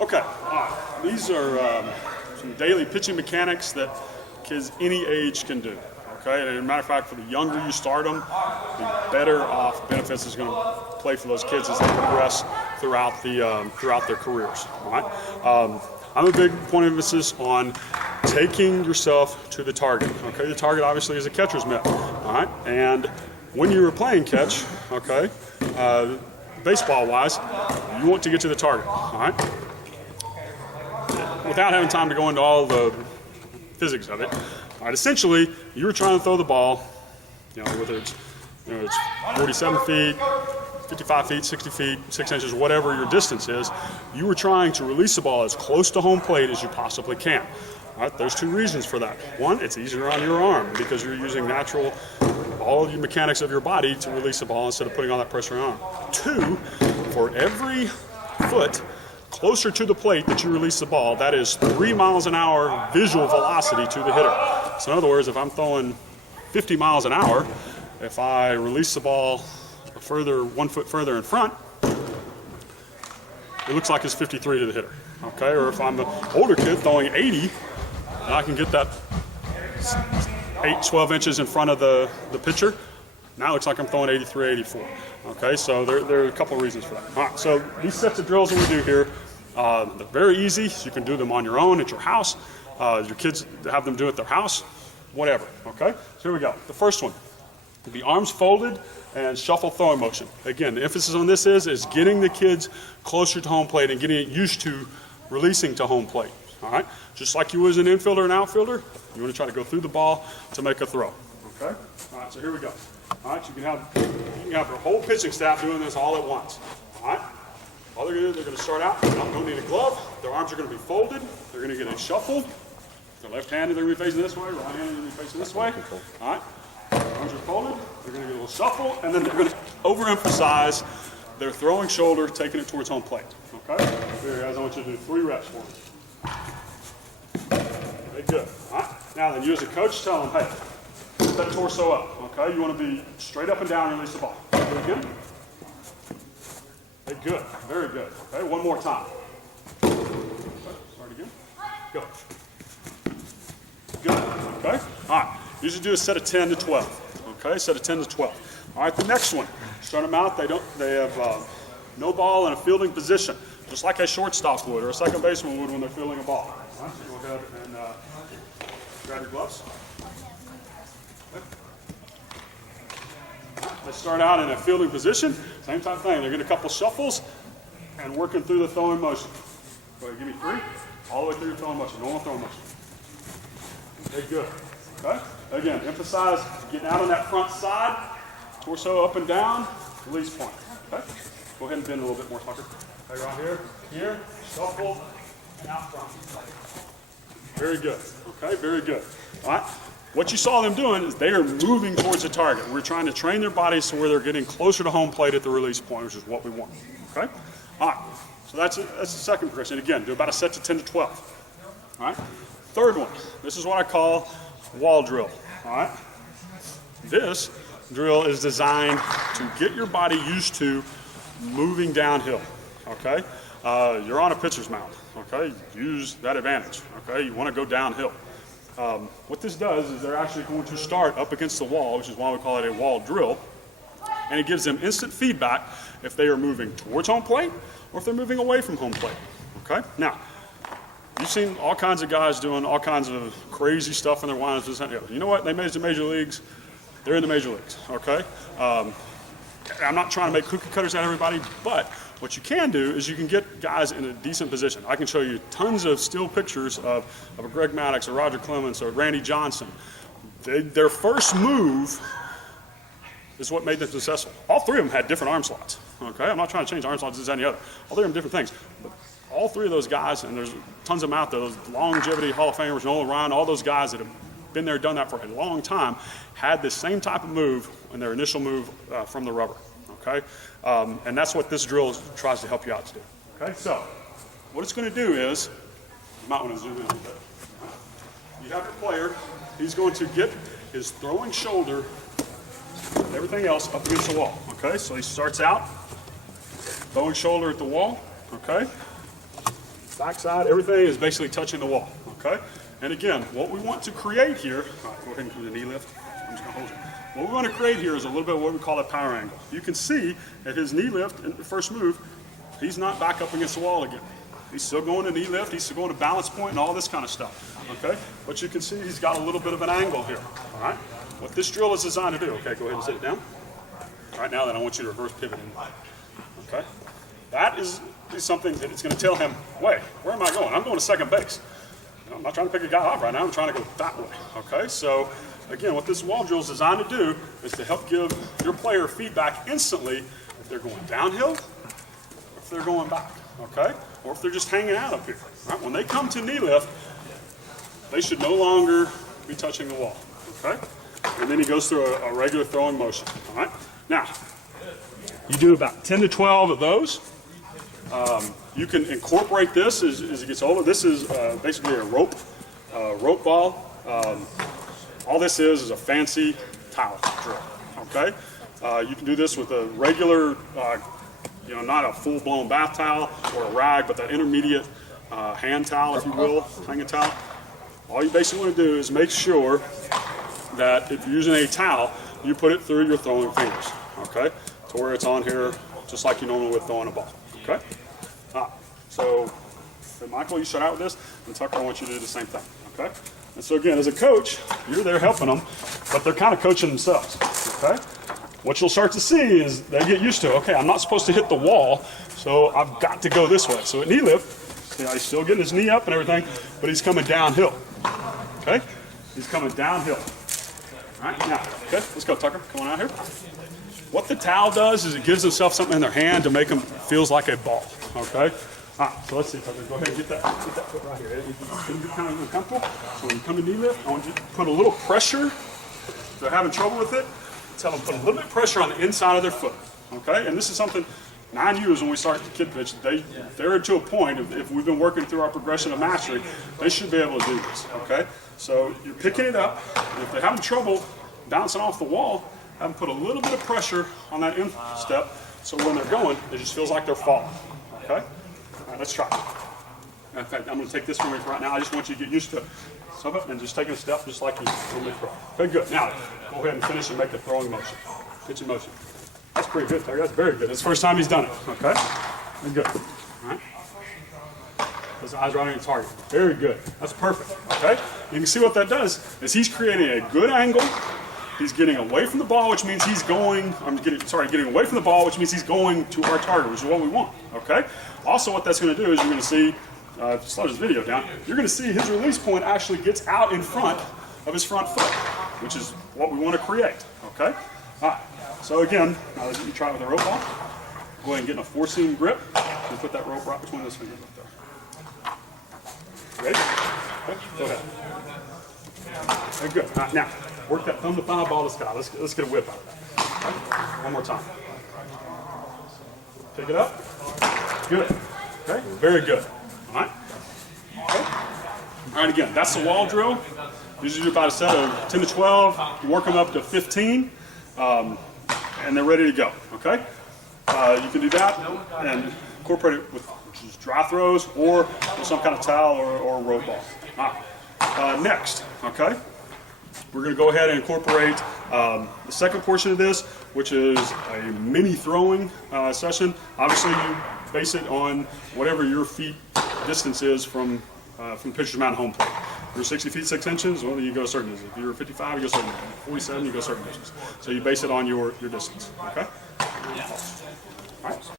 Okay, these are some daily pitching mechanics that kids any age can do. Okay, and as a matter of fact, for the younger you start them, the better off benefits is going to play for those kids as they progress throughout their careers. All right, I'm a big point of emphasis on taking yourself to the target. Okay, the target obviously is a catcher's mitt. All right, and when you were playing catch, okay, baseball-wise, you want to get to the target. All right, without having time to go into all the physics of it. All right, essentially, you were trying to throw the ball, whether it's 47 feet, 55 feet, 60 feet, 6 inches, whatever your distance is, you were trying to release the ball as close to home plate as you possibly can. All right, there's two reasons for that. One, it's easier on your arm because you're using all of the mechanics of your body to release the ball instead of putting all that pressure on. Two, for every foot closer to the plate that you release the ball, that is 3 miles an hour visual velocity to the hitter. So in other words, if I'm throwing 50 miles an hour, if I release the ball 1 foot further in front, it looks like it's 53 to the hitter. Okay, or if I'm an older kid throwing 80, and I can get that 12 inches in front of the pitcher, now it looks like I'm throwing 83, 84. Okay, so there are a couple of reasons for that. All right, so these sets of drills that we do here, they're very easy. You can do them on your own at your house. Your kids have them do it at their house, whatever. Okay, so here we go. The first one, the arms folded and shuffle throwing motion. Again, the emphasis on this is getting the kids closer to home plate and getting it used to releasing to home plate. All right, just like you was an infielder and outfielder, you want to try to go through the ball to make a throw. Okay, all right, so here we go. All right, you can have your whole pitching staff doing this all at once. All right, all they're going to do, they're going to start out, they don't need a glove, their arms are going to be folded, they're going to get it shuffled. Their left-handed, they're going to be facing this way, right-handed, they're going to be facing this way. All right, arms are folded, they're going to get a little shuffle, and then they're going to overemphasize their throwing shoulder, taking it towards home plate. Okay, here guys, I want you to do 3 reps for me. Okay, good. All right, now then you as a coach tell them, hey, put that torso up, okay? You want to be straight up and down and release the ball. Do it again. Okay, good. Very good. Okay, one more time. Okay, start again. Go. Good. Okay? All right. Usually do a set of 10 to 12. Okay, set of 10 to 12. All right, the next one. Start them out. They have no ball in a fielding position, just like a shortstop would or a second baseman would when they're fielding a ball. All right, so go ahead and grab your gloves. They start out in a fielding position, same type of thing. They're getting a couple shuffles and working through the throwing motion. Go ahead, give me 3, all the way through your throwing motion, normal throwing motion. Okay, good. Okay, again, emphasize getting out on that front side, torso up and down, release point. Okay, go ahead and bend a little bit more, Tucker. Okay, right here, shuffle, and out front. Very good. Okay, very good. All right. What you saw them doing is they are moving towards the target. We're trying to train their bodies to where they're getting closer to home plate at the release point, which is what we want. Okay? All right. So that's the second progression. Again, do about a set to 10 to 12. All right? Third one. This is what I call wall drill. All right? This drill is designed to get your body used to moving downhill. Okay? You're on a pitcher's mound. Okay? Use that advantage. Okay? You want to go downhill. What this does is they're actually going to start up against the wall, which is why we call it a wall drill, and it gives them instant feedback if they are moving towards home plate or if they're moving away from home plate. Okay? Now, you've seen all kinds of guys doing all kinds of crazy stuff in their windups. You know what? They made it to major leagues. They're in the major leagues. Okay? I'm not trying to make cookie cutters out of everybody, but what you can do is you can get guys in a decent position. I can show you tons of still pictures of a Greg Maddux or Roger Clemens or Randy Johnson. Their first move is what made them successful. All 3 of them had different arm slots. Okay, I'm not trying to change arm slots as any other. All 3 of them different things. But all 3 of those guys, and there's tons of them out there, those longevity Hall of Famers, Nolan Ryan, all those guys that have been there, done that for a long time, had the same type of move in their initial move from the rubber. Okay, and that's what this drill tries to help you out to do. Okay, so what it's going to do is, you might want to zoom in a little bit. You have your player. He's going to get his throwing shoulder and everything else up against the wall. Okay, so he starts out throwing shoulder at the wall. Okay, backside, everything is basically touching the wall, okay? And again, what we want to create here, all right, go ahead and do the knee lift. I'm just gonna hold you. What we want to create here is a little bit of what we call a power angle. You can see at his knee lift in the first move, he's not back up against the wall again. He's still going to knee lift, he's still going to balance point and all this kind of stuff, okay? But you can see he's got a little bit of an angle here, all right? What this drill is designed to do, okay, go ahead and sit it down. All right, now then I want you to reverse pivot in, okay? That is something that it's going to tell him, wait, where am I going? I'm going to second base. You know, I'm not trying to pick a guy off right now, I'm trying to go that way, okay? So again, what this wall drill is designed to do is to help give your player feedback instantly if they're going downhill or if they're going back, okay? Or if they're just hanging out up here, right? When they come to knee lift, they should no longer be touching the wall, okay? And then he goes through a regular throwing motion, all right? Now, you do about 10 to 12 of those. You can incorporate this as it gets older. This is basically a rope ball. All this is a fancy towel drill, okay? You can do this with a regular, you know, not a full-blown bath towel or a rag, but that intermediate hand towel, if you will, hanging towel. All you basically want to do is make sure that if you're using a towel, you put it through your throwing fingers, okay? To where it's on here, just like you normally would throwing a ball, okay? So Michael, you start out with this, and Tucker, I want you to do the same thing, okay? And so again, as a coach, you're there helping them, but they're kind of coaching themselves, okay? What you'll start to see is they get used to, okay, I'm not supposed to hit the wall, so I've got to go this way. So at knee lift, you know, he's still getting his knee up and everything, but he's coming downhill, okay? He's coming downhill. All right, now, okay, let's go, Tucker, come on out here. What the towel does is it gives himself something in their hand to make them feels like a ball, okay? All right, so let's see, Tucker, go ahead and get that foot right here. It's going to be kind of uncomfortable. So when you come to knee lift, I want you to put a little pressure. If they're having trouble with it, tell them put a little bit of pressure on the inside of their foot, okay? And this is something 9U's when we start the kid pitch, they're to a point, if we've been working through our progression of mastery, they should be able to do this, okay? So you're picking it up, and if they're having trouble bouncing off the wall, have them put a little bit of pressure on that instep, so when they're going, it just feels like they're falling, okay? All right, let's try it. In fact, I'm going to take this from you for right now. I just want you to get used to it. So, and just taking a step just like you normally throw. Okay, good. Now, go ahead and finish and make the throwing motion. Pitching motion. That's pretty good, Tucker. That's very good. It's the first time he's done it, okay? Very good. All right. His eyes right on your target. Very good. That's perfect, okay? You can see what that does is he's creating a good angle. He's getting away from the ball, which means he's going, getting away from the ball, which means he's going to our target, which is what we want, okay? Also, what that's going to do is you're going to see, if you slow this video down, you're going to see his release point actually gets out in front of his front foot, which is what we want to create, okay? All right, so again, now let's try it with a rope ball. Go ahead and get in a four-seam grip and put that rope right between those fingers right there. Ready? Okay, go ahead. Okay, good. All right, now, work that thumb to thigh, ball to sky. Let's get a whip out of that. Okay? One more time. Pick it up. Good. Okay, very good. All right. Okay. All right, again, that's the wall drill. Usually do about a set of 10 to 12. You work them up to 15, and they're ready to go, okay? You can do that and incorporate it with just dry throws or with some kind of towel or a rope ball. All right. Next, okay? We're going to go ahead and incorporate the second portion of this, which is a mini throwing session. Obviously, you base it on whatever your feet distance is from pitcher's mound to home plate. If you're 60 feet 6 inches, well, you go a certain distance. If you're 55, you go a certain distance. 47, you go a certain distance. So you base it on your distance. Okay. All right.